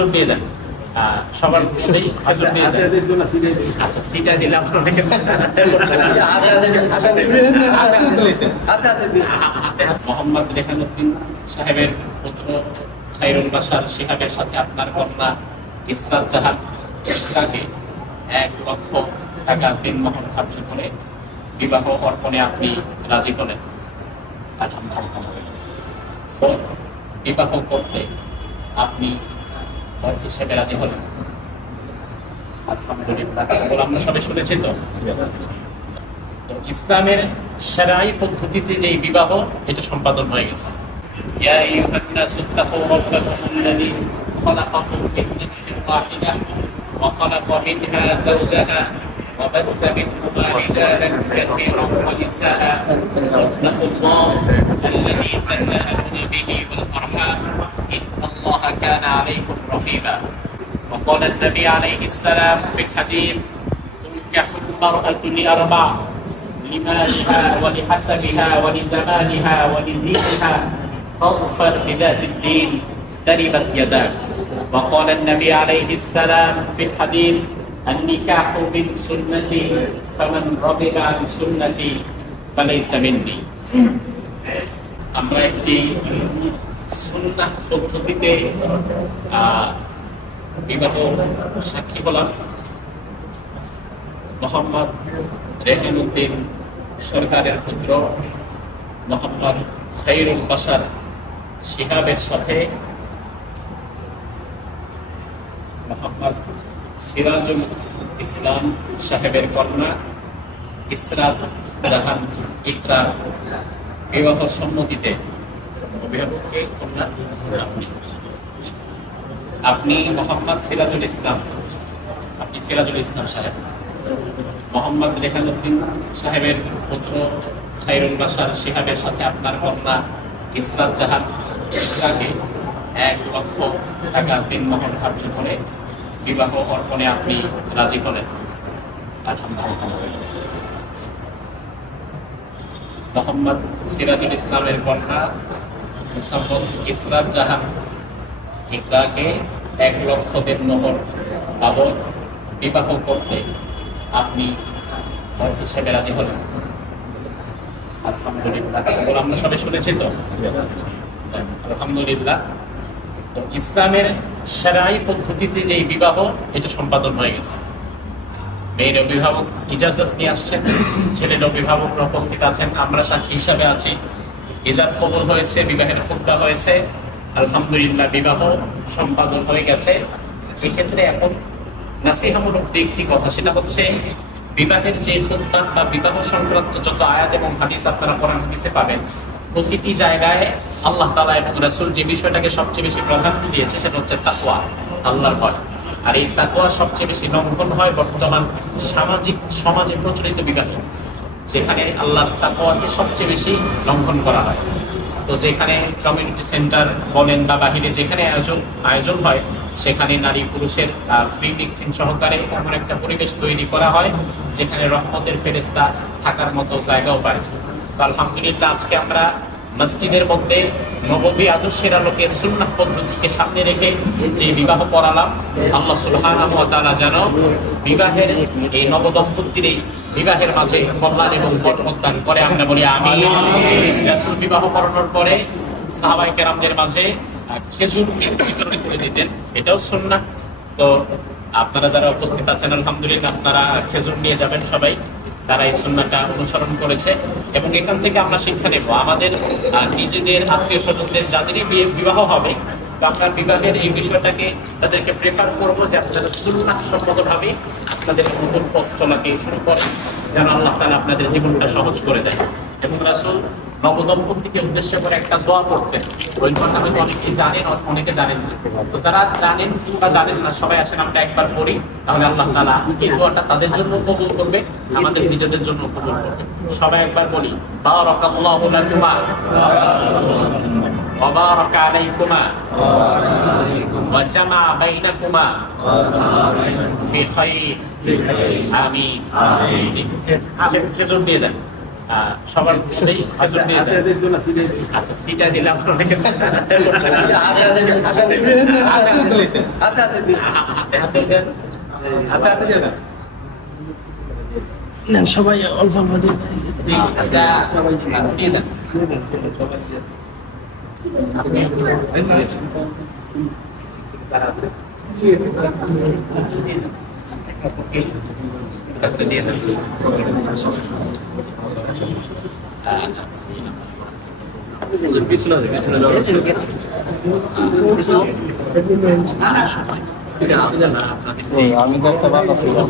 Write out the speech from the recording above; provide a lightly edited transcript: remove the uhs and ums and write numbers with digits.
খেজুর দিয়ে দেন, সবার খেজুর দিয়ে দেন। আচ্ছা, সিটা দিলাম। মোহাম্মদ রেহানুদ্দিন সাহেবের পুত্র খায়রুল বাশার শিহাবের সাথে আপনার কন্যা ইসরাত জাহান ইসরাকে 1 লক্ষ টাকা দিনমোহর ধার্য করে বিবাহ অর্পণে আপনি রাজি হলেন। বিবাহ করতে আপনি হিসেবে রাজি হলেন। আলহামদুলিল্লাহ, আমরা সবাই শুনেছি তো। ইসলামের শরঈ পদ্ধতিতে যে বিবাহ, এটা সম্পাদন হয়ে গেছে। ইয়া আইয়ুহান নাসু তাকু রাব্বাকুম আল্লাযী খালাকাকুম মিন নাফসিন ওয়াহিদা ওয়া খালাকা মিনহা যাওজাহা ওয়া বাথা মিনহুমা রিজালান কাসীরান ওয়া নিসাআ ওয়াত্তাকুল্লাহ আল্লাযী তাসাআলুনা বিহি ওয়াল আরহাম ইন্নাল্লাহা কানা আলাইকুম রাকীবা। وقال النبي عليه السلام في الحديث: تنكح المرأة لأربع: لمالها ولحسبها ولجمالها ولدينها فاظفر بذات الدين تربت يداك. وقال النبي عليه السلام في الحديث: النكاح من سنتي فمن رغب عن سنتي فليس مني. আমরা একটি সুন্নাহ পদ্ধতিতে বিবাহ সাক্ষী হলাম। মোহাম্মদ রেহানুদ্দিন সরকারের পুত্র মোহাম্মদ খায়রুল বাশার শিহাবের সাথে মোহাম্মদ সিরাজুল ইসলাম সাহেবের কন্যা ইসরাত জাহান ইকরার বিবাহ সম্মতিতে অভিভাবককে কন্যা আপনি মোহাম্মদ সিরাজুল ইসলাম, আপনি সিরাজুল ইসলাম সাহেব মোহাম্মদ রেহানুদ্দিন সাহেবের পুত্র খায়রুল বাশার শিহাবের সাথে আপনার কন্যা ইসরাত জাহান ইকরাকে 1 লক্ষ টাকা দিনমোহর ধার্য করে বিবাহ অর্পণে আপনি রাজি হলেন। আলহামদুলিল্লাহ। মোহাম্মদ সিরাজুল ইসলামের কন্যা ইসরাত জাহান ইকরাকে 1 লক্ষ দিনমোহর বাবদ বিবাহ করতে আপনি হিসেবে রাজি হলেন। আলহামদুলিল্লাহ, আমরা সবাই শুনেছি তো। আলহামদুলিল্লাহ। তো ইসলামের শরঈ পদ্ধতিতে যে বিবাহ, এটা সম্পাদন হয়ে গেছে। মেয়ের অভিভাবক ইজাজত নিয়ে আসছেন, ছেলের অভিভাবকরা উপস্থিত আছেন, আমরা সাক্ষী হিসাবে আছি। ইজাব কবুল হয়েছে, বিবাহের খুতবা হয়েছে। আলহামদুলিল্লাহ, বিবাহ সম্পাদন হয়ে গেছে। এক্ষেত্রে এখন নাসিহামূলক একটি কথা, সেটা হচ্ছে বিবাহের যে খুতবা বা বিবাহ সংক্রান্ত যত আয়াত এবং হাদিস আপনারা কোরআন হাদিসে পাবেন, প্রতিটি জায়গায় আল্লাহ তাআলা এবং রাসূল যে বিষয়টাকে সবচেয়ে বেশি প্রাধান্য দিয়েছে, সেটা হচ্ছে তাকওয়া, আল্লাহর ভয়। আর এই তাকওয়া সবচেয়ে বেশি লঙ্ঘন হয় বর্তমান সমাজে প্রচলিত বিবাহে, যেখানে আল্লাহর তাকওয়াকে সবচেয়ে বেশি লঙ্ঘন করা হয়। তো যেখানে কমিউনিটি সেন্টার বলেন বা বাহিরে যেখানে আয়োজন হয়, সেখানে নারী পুরুষের ফ্রি মিক্সিং সহকারে এমন একটা পরিবেশ তৈরি করা হয় যেখানে রহমতের ফেরেশতা থাকার মতো জায়গাও পাচ্ছে। তো আলহামদুলিল্লাহ, আজকে আমরা মসজিদের মধ্যে নববী আদর্শের আলোকে সুন্নাহ পদ্ধতিকে সামনে রেখে যে বিবাহ পড়ালাম, আল্লাহ সুবহানাহু ওয়া তাআলা যেন বিবাহের এই নবদম্পতির এই বিবাহের মাঝে কল্যাণ এবং বরকত দান করে। আমরা বলি আমিন। রাসূল বিবাহ পড়ানোর পরে সাহাবায়ে কেরামদের মাঝে খেজুর বিতরণ করে দিতেন, এটাও সুন্নাহ। তো আপনারা যারা উপস্থিত আছেন, আলহামদুলিল্লাহ, আপনারা খেজুর নিয়ে যাবেন সবাই। তারা এই সুন্নাহটা অনুসরণ করেছে এবং এখান থেকে আমরা শিক্ষা নেব। আমাদের নিজেদের আত্মীয় স্বজনদের যাদেরই বিবাহ হবে, তো আপনার বিবাহের এই বিষয়টাকে তাদেরকে প্রেফার করবো যে আপনারা সুন্নাহ সম্মতভাবে আপনাদের নতুন পথ চলাকে শুরু করেন, যেন আল্লাহ তাআলা আপনাদের জীবনটা সহজ করে দেয়। এবং রাসূল নবদম্পতিকে উদ্দেশ্য করে একটা দোয়া করতেন। ওই দোয়াটা হয়তো অনেকে জানেন, অনেকে জানেন না। তো যারা জানেন বা জানেন না, সবাই আসেন আমরা একবার পড়ি, তাহলে আল্লাহ তাআলা এই দোয়াটা তাদের জন্য কবুল করবে, আমাদের নিজেদের জন্য কবুল করবে। সবাই একবার বলি, বারাকাল্লাহু লাকুমা ওয়া বারাকা আলাইকুমা ওয়া জামা বাইনাকুমা ফি খাইর। আমিন। জি, খেজুর দিয়ে দেন। সবার মধ্যেই হাজর দিয়ে দেন। আচ্ছা সিটা দিলাম নেন সবাই অল্প অল্প দিয়ে দেন। জি, সবাই দিয়ে দেন। দিয়ে দেন। আমি তো একটা বাতা ছিলাম।